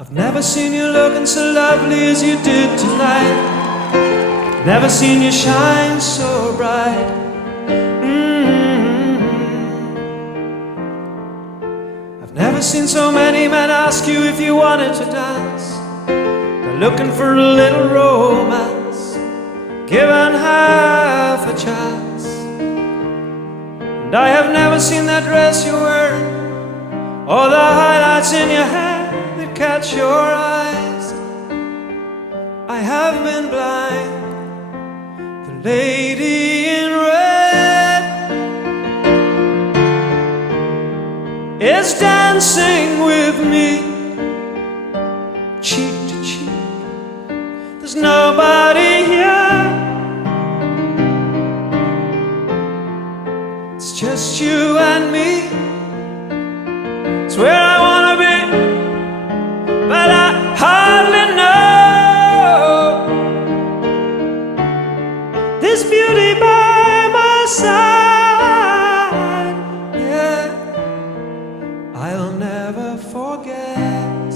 I've never seen you looking so lovely as you did tonight. Never seen you shine so bright. I've never seen so many men ask you if you wanted to dance. They're looking for a little romance, given half a chance. And I have never seen that dress you're wearing, or the highlights in your hair that catch your eyes. I have been blind. The lady in red is dancing with me, cheek to cheek. There's nobody here, it's just you and me. It's where I wanna be, but I hardly know this beauty by my side. Yeah, I'll never forget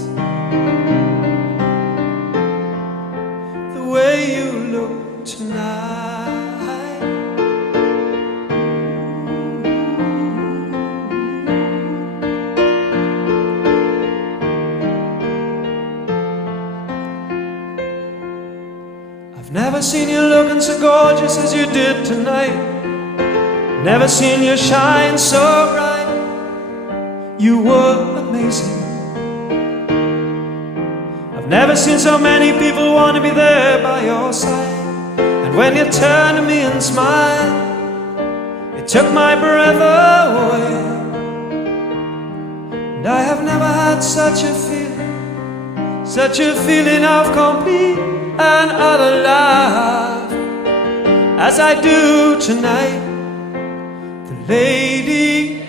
the way you look tonight. Never seen you looking so gorgeous as you did tonight. Never seen you shine so bright. You were amazing. I've never seen so many people want to be there by your side. And when you turned to me and smiled, it took my breath away. And I have never had such a feeling of complete and utter love as I do tonight. The lady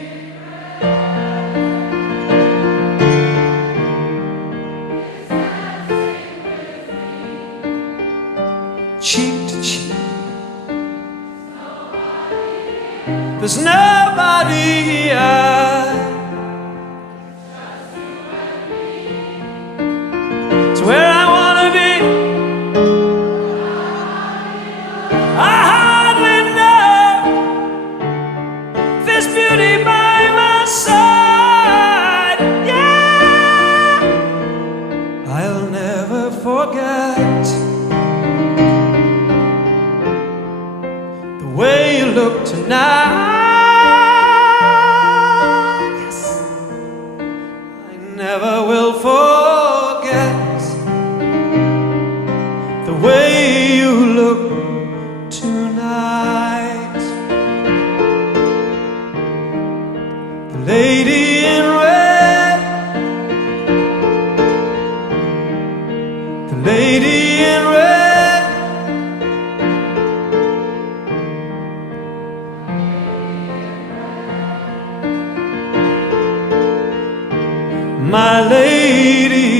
cheek to cheek. There's nobody here, it's where I wanna be. Look tonight, yes, I never will forget the way you look tonight. The lady in red, the lady in red. My lady